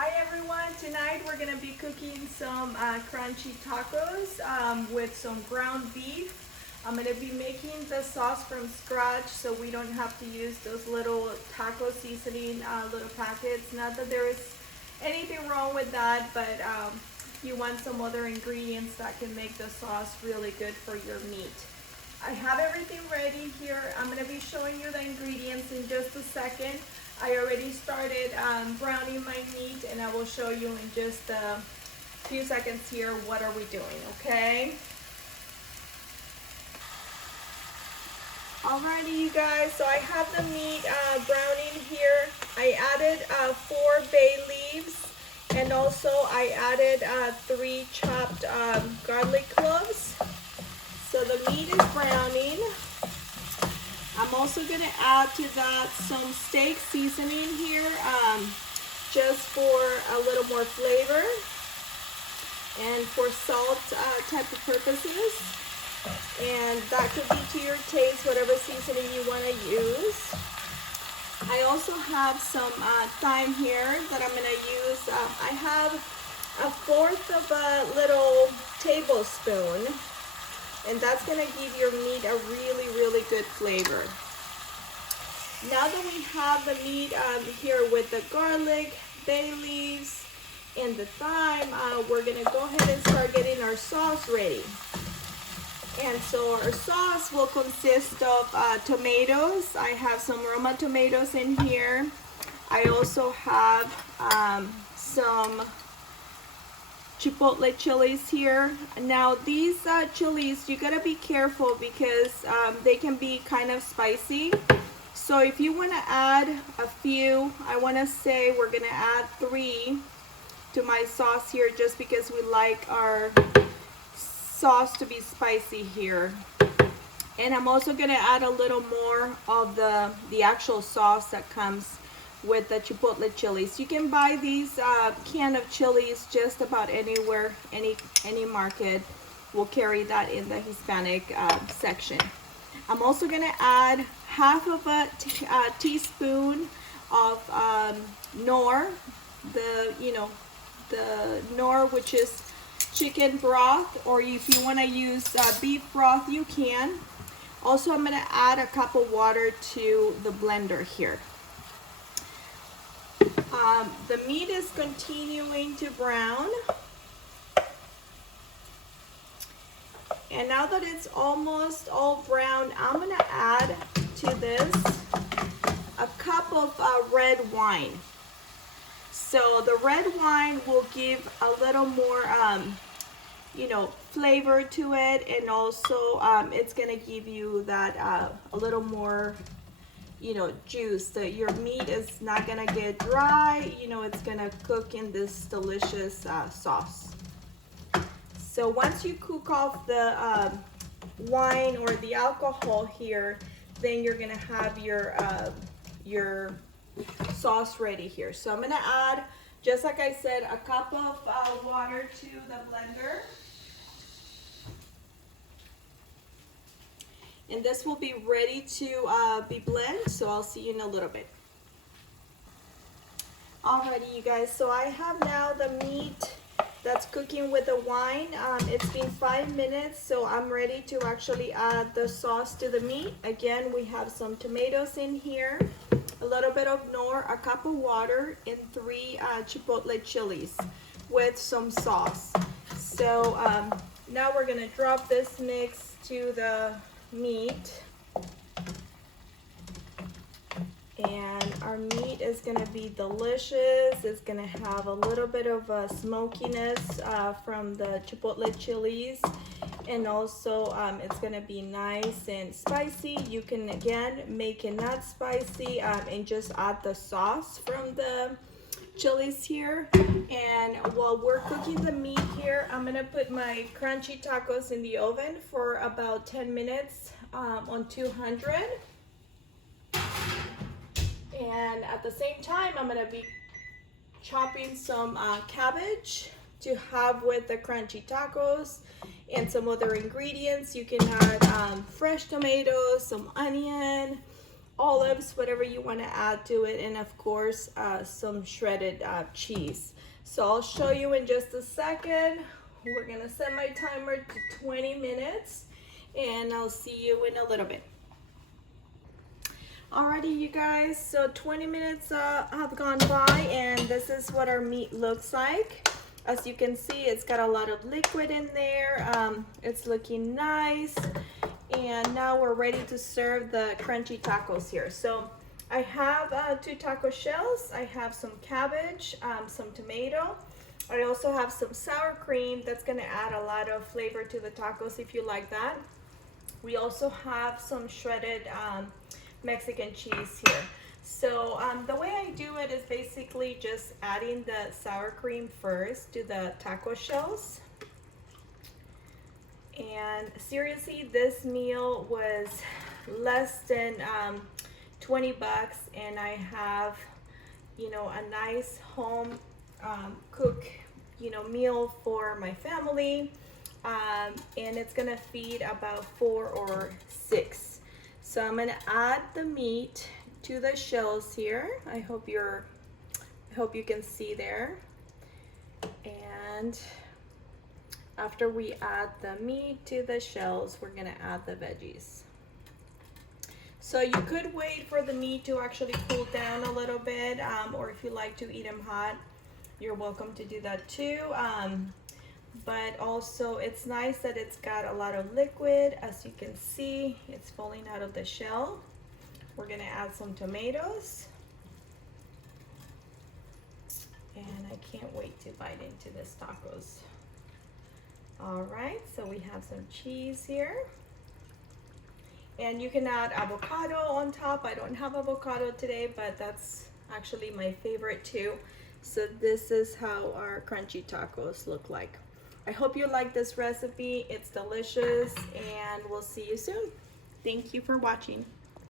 Hi everyone, tonight we're going to be cooking some crunchy tacos with some ground beef. I'm going to be making the sauce from scratch so we don't have to use those little taco seasoning little packets. Not that there is anything wrong with that, but you want some other ingredients that can make the sauce really good for your meat. I have everything ready here. I'm going to be showing you the ingredients in just a second. I already started browning my meat, and I will show you in just a few seconds here what are we doing, okay? Alrighty, you guys, so I have the meat browning here. I added 4 bay leaves, and also I added 3 chopped garlic cloves. So the meat is browning. I'm also going to add to that some steak seasoning here, just for a little more flavor and for salt type of purposes. And that could be to your taste, whatever seasoning you want to use. I also have some thyme here that I'm going to use. I have 1/4 of a little tablespoon. And that's going to give your meat a really good flavor. Now that we have the meat here with the garlic, bay leaves, and the thyme, we're going to go ahead and start getting our sauce ready. And so our sauce will consist of tomatoes. I have some Roma tomatoes in here. I also have some chipotle chilies here. Now these chilies, you gotta be careful because they can be kind of spicy. So if you want to add a few, I want to say we're gonna add 3 to my sauce here, just because we like our sauce to be spicy here. And I'm also gonna add a little more of the actual sauce that comes with the chipotle chilies. You can buy these can of chilies just about anywhere. Any market will carry that in the Hispanic section. I'm also gonna add 1/2 of a teaspoon of knorr, the knorr, which is chicken broth, or if you want to use beef broth, you can. Also, I'm gonna add a cup of water to the blender here. The meat is continuing to brown. And now that it's almost all brown, I'm going to add to this a cup of red wine. So the red wine will give a little more, flavor to it, and also it's going to give you that a little more juice. That your meat is not gonna get dry, it's gonna cook in this delicious sauce. So once you cook off the wine or the alcohol here, then you're gonna have your sauce ready here. So I'm gonna add, just like I said, a cup of water to the blender. And this will be ready to be blended, so I'll see you in a little bit. Alrighty, you guys, so I have now the meat that's cooking with the wine. It's been 5 minutes, so I'm ready to actually add the sauce to the meat. Again, we have some tomatoes in here, a little bit of knorr, a cup of water, and 3 chipotle chilies with some sauce. So now we're gonna drop this mix to the meat, and our meat is going to be delicious. It's going to have a little bit of a smokiness from the chipotle chilies, and also it's going to be nice and spicy. You can again make it not spicy and just add the sauce from the chilies here. And while we're cooking the meat here, I'm gonna put my crunchy tacos in the oven for about 10 minutes on 200. And at the same time, I'm gonna be chopping some cabbage to have with the crunchy tacos, and some other ingredients. You can add fresh tomatoes, some onion, olives, whatever you want to add to it, and of course some shredded cheese. So I'll show you in just a second. We're gonna set my timer to 20 minutes and I'll see you in a little bit. Alrighty, you guys, so 20 minutes have gone by and this is what our meat looks like. As you can see, it's got a lot of liquid in there. It's looking nice. And now we're ready to serve the crunchy tacos here. So I have 2 taco shells. I have some cabbage, some tomato. I also have some sour cream that's gonna add a lot of flavor to the tacos if you like that. We also have some shredded Mexican cheese here. So the way I do it is basically just adding the sour cream first to the taco shells. And seriously, this meal was less than 20 bucks, and I have, you know, a nice home cook, you know, meal for my family, and it's gonna feed about 4 or 6. So I'm gonna add the meat to the shells here. I hope you can see there. And after we add the meat to the shells, we're gonna add the veggies. So you could wait for the meat to actually cool down a little bit, or if you like to eat them hot, you're welcome to do that too. But also it's nice that it's got a lot of liquid. As you can see, it's falling out of the shell. We're gonna add some tomatoes. And I can't wait to bite into this tacos. All right, so we have some cheese here. And you can add avocado on top. I don't have avocado today, but that's actually my favorite too. So this is how our crunchy tacos look like. I hope you like this recipe. It's delicious, and we'll see you soon. Thank you for watching.